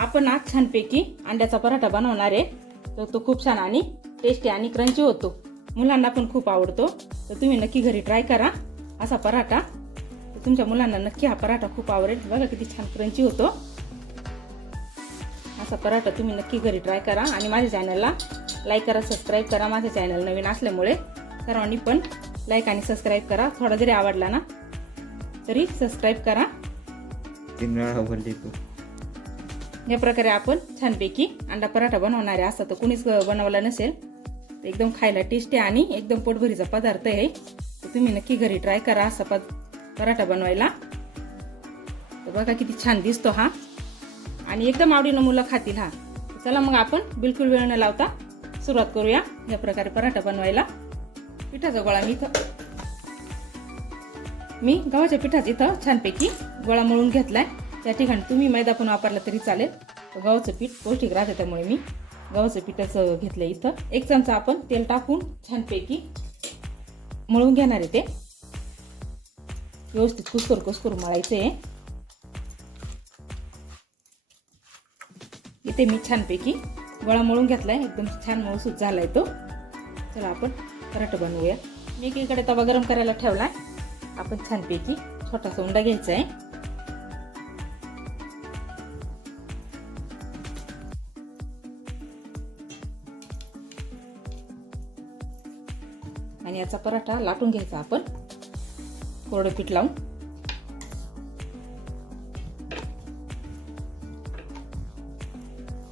आपण आज छानपैकी अंड्याचा पराठा बनवणार आहे. तर तो खूप छान आणि टेस्टी आणि क्रंची होतो. मुलांना पण खूप आवडतो. तर तुम्ही नक्की घरी ट्राय करा असा पराठा. तर तुमच्या मुलांना नक्की हा पराठा खूप आवडेल. बघा किती छान क्रंची होतो. असा पराठा तुम्ही नक्की घरी ट्राय करा आणि माझ्या चॅनलला लाईक करा, सबस्क्राईब करा. माझे चॅनल नवीन असल्यामुळे सर्वांनी पण लाईक आणि सबस्क्राईब करा. थोडा जरी आवडला ना तरी सबस्क्राईब करा. 3 वेळा बोलली तू. या प्रकारे आपण छानपैकी अंडा पराठा बनवणार आहे. असं तर कुणीच बनवला नसेल. एकदम खायला टेस्टी आणि एकदम पोटभरीचा पदार्थ आहे. तर तुम्ही नक्की घरी ट्राय करा असा पराठा बनवायला. तर बघा किती छान दिसतो हा आणि एकदम आवडीनं मुलं खातील हा. चला मग आपण बिलकुल वेळ न लावता सुरुवात करूया या प्रकारे पराठा बनवायला. पिठाचा गोळा मी गव्हाच्या पिठाचा इथं छानपैकी गोळा मळून घेतलाय. त्या ठिकाणी तुम्ही मैदा पण वापरला तरी चालेल. गव्हाचं पीठ पौष्टिक राहते त्यामुळे मी गव्हाचं पीठाचं घेतलंय. इथं 1 चमचा आपण तेल टाकून छानपैकी मळून घेणार आहे. ते व्यवस्थित कुस्कूर मळायचं आहे. इथे मी छानपैकी गोळा मळून घेतलाय. एकदम छान मऊसूत झालाय तो. चला आपण पराठा बनवूया. मी एकीकडे तवा गरम करायला ठेवलाय. आपण छानपैकी छोटासा उंडा घ्यायचा आहे. आणि याचा पराठा लाटून घ्यायचा आपण कोरडं पीठ लावून.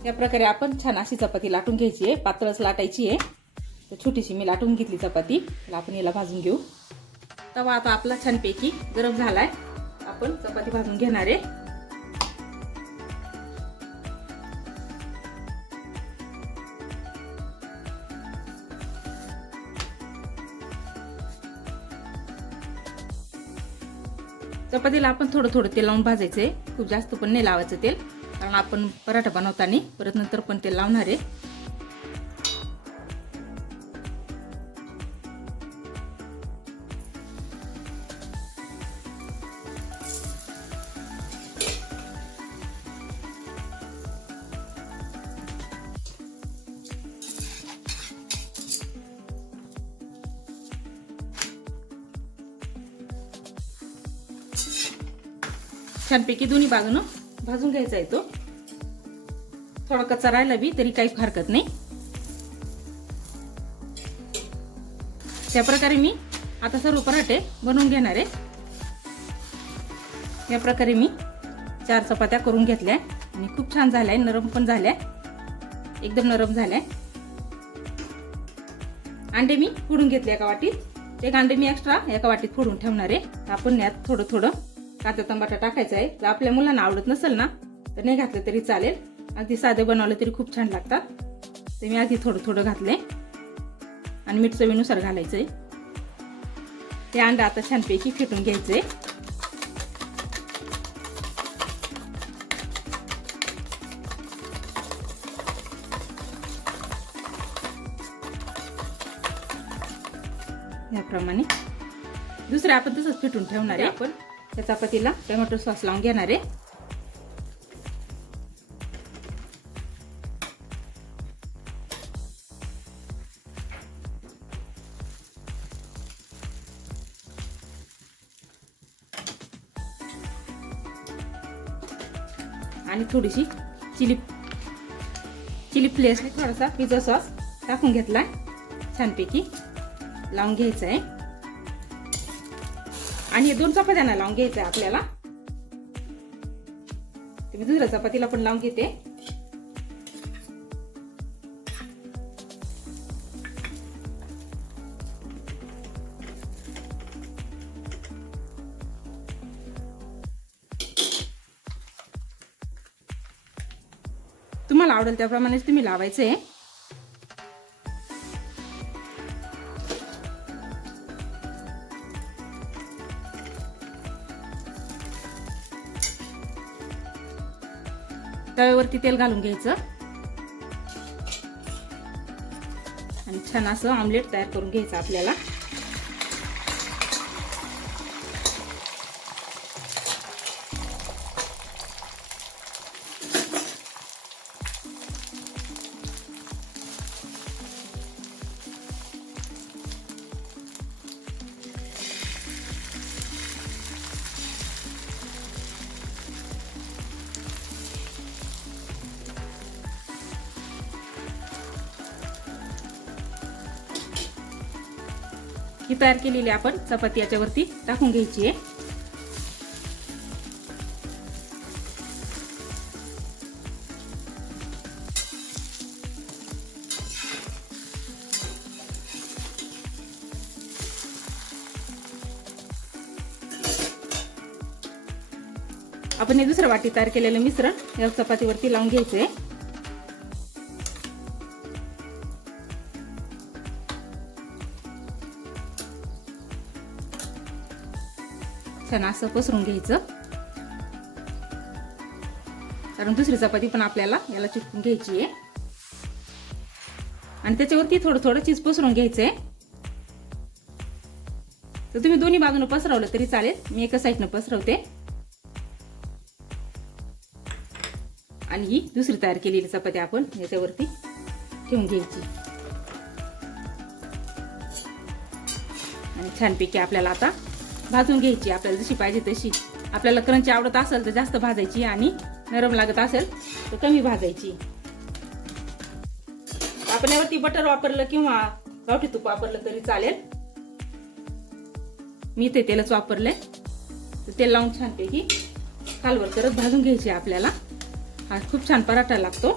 या प्रकारे आपण छान अशी चपाती लाटून घ्यायची आहे. पातळच लाटायची आहे. तर छोटीशी मी लाटून घेतली चपाती. आपण याला भाजून घेऊ. तवा आता आपला छानपैकी गरम झालाय. आपण चपाती भाजून घेणार आहे. चपातीला आपण थोडं तेल लावून भाजायचंय. खूप जास्त पण नाही लावायचं तेल, कारण आपण पराठा बनवताना परत नंतर पण तेल लावणार आहे. छानपैकी दोन्ही बाजूनं भाजून घ्यायचा आहे तो. थोडा कच्चा राहिला बी तरी काही हरकत नाही. त्या प्रकारे मी आता सर्व पराठे बनवून घेणार आहे. या प्रकारे मी 4 चपात्या करून घेतल्या आणि खूप छान झाल्या. नरम पण झाल्या. एकदम नरम झाल्या. अंडे मी फोडून घेतले एका वाटीत. 1 अंडे मी एक्स्ट्रा एका वाटीत फोडून ठेवणार आहे. आपण यात थोडं काचा टमाटा टाकायचा आहे. जर आपल्या मुलांना आवडत नसेल ना तर नाही घातलं तरी चालेल. अगदी साधे बनवलं तरी खूप छान लागतात. तर मी आधी थोडं घातले आणि मीठ चवीनुसार घालायचंय. ते अंडा आता छानपैकी फेटून घ्यायचंय. याप्रमाणे दुसरे आपण तसंच फेटून ठेवणार आहे. आपण त्या चपातीला टोमॅटो सॉस लावून घेणार आहे. आणि थोडीशी चिली फ्लेक्स आणि थोडासा पिझ्झा सॉस टाकून घेतलाय. छानपैकी लावून घ्यायचं आहे. आणि हे 2 चपात्यांना लावून घ्यायचं आहे आपल्याला. मी दुसऱ्या चपातीला पण लावून घेते. तुम्हाला आवडेल त्याप्रमाणेच तुम्ही लावायचं आहे. तव्यावरती तेल घालून घ्यायचं आणि छान असं ऑमलेट तयार करून घ्यायचं आपल्याला. ही तयार केलेली आपण चपाती याच्यावरती टाकून घ्यायची आहे. आपण हे दुसऱ्या वाटी तयार केलेलं मिश्रण या चपातीवरती लावून घ्यायचं आहे. छान असं पसरून घ्यायचं, कारण दुसरी चपाती पण आपल्याला याला चिटकून घ्यायची आहे. आणि त्याच्यावरती थोडं थोडं चीज पसरून घ्यायचंय. तर तुम्ही दोन्ही बाजूने पसरवलं तरी चालेल, मी एका साईडनं पसरवते. आणि ही दुसरी तयार केलेली चपाती आपण याच्यावरती ठेवून घ्यायची. आणि छानपैकी आपल्याला आता भाजून घ्यायची, आपल्याला जशी पाहिजे तशी. आपल्याला क्रंची आवडत असेल तर जास्त भाजायची आणि नरम लागत असेल तर कमी भाजायची. आपण यावरती बटर वापरलं किंवा गावठी तूप वापरलं तरी चालेल. मी इथे तेलच वापरलंय. तर तेल लावून छानपैकी खालवर करत भाजून घ्यायची आपल्याला. हा खूप छान पराठा लागतो.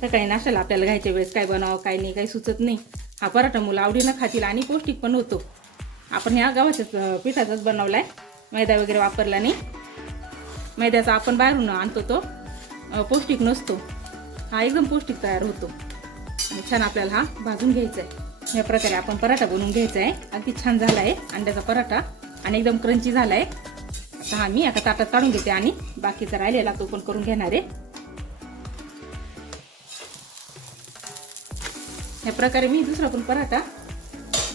सकाळी नाश्त्याला आपल्याला घ्यायच्या वेळेस काय बनावं काय नाही काही सुचत नाही. हा पराठा मुलं आवडीनं खातील आणि पौष्टिक पण होतो. आपण ह्या गव्हाच्या पिठाचाच बनवलाय, मैदा वगैरे वापरला नाही. मैद्याचा आपण बाहेरून आणतो तो पौष्टिक नसतो. हा एकदम पौष्टिक तयार होतो. आणि छान आपल्याला हा भाजून घ्यायचा आहे. या प्रकारे आपण पराठा बनवून घ्यायचा आहे. अगदी छान झाला आहे अंड्याचा पराठा आणि एकदम क्रंची झाला आहे. आता हा मी एका ताटात काढून घेते आणि बाकीचा राहिलेला तो पण करून घेणार आहे. या प्रकारे मी दुसरा पण पराठा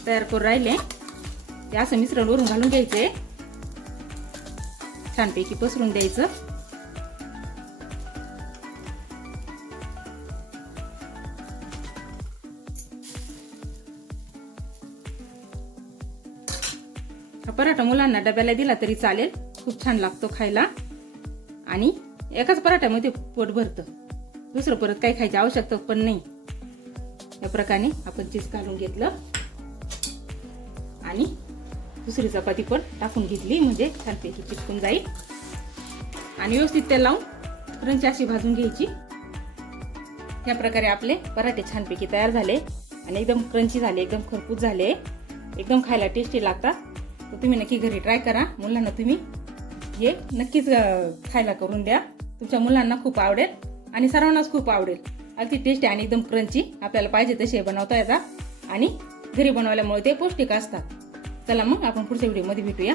तयार करून राहिले. ते असं मिश्रण वरून घालून घ्यायचंय, छानपैकी पसरून द्यायचं. हा पराठा मुलांना डब्याला दिला तरी चालेल, खूप छान लागतो खायला. आणि एकाच पराठ्यामध्ये पोट भरतं, दुसरं परत काही खायची आवश्यकता पण नाही. या प्रकारे आपण चीज घालून घेतलं आणि दुसरी चपाती पण टाकून घेतली, म्हणजे छानपैकी चिटकून जाईल. आणि व्यवस्थित तेल लावून क्रंची अशी भाजून घ्यायची. या प्रकारे आपले पराठे छानपैकी तयार झाले आणि एकदम क्रंची झाले, एकदम खरपूस झाले, एकदम खायला टेस्टी लागतात. तर तुम्ही नक्की घरी ट्राय करा. मुलांना तुम्ही हे नक्कीच खायला करून द्या. तुमच्या मुलांना खूप आवडेल आणि सर्वांनाच खूप आवडेल. अगदी टेस्टी आणि एकदम क्रंची, आपल्याला पाहिजे तसे बनवता येतात आणि घरी बनवल्यामुळे ते पौष्टिक असतात. चला मग आपण पुढच्या व्हिडिओमध्ये भेटूया.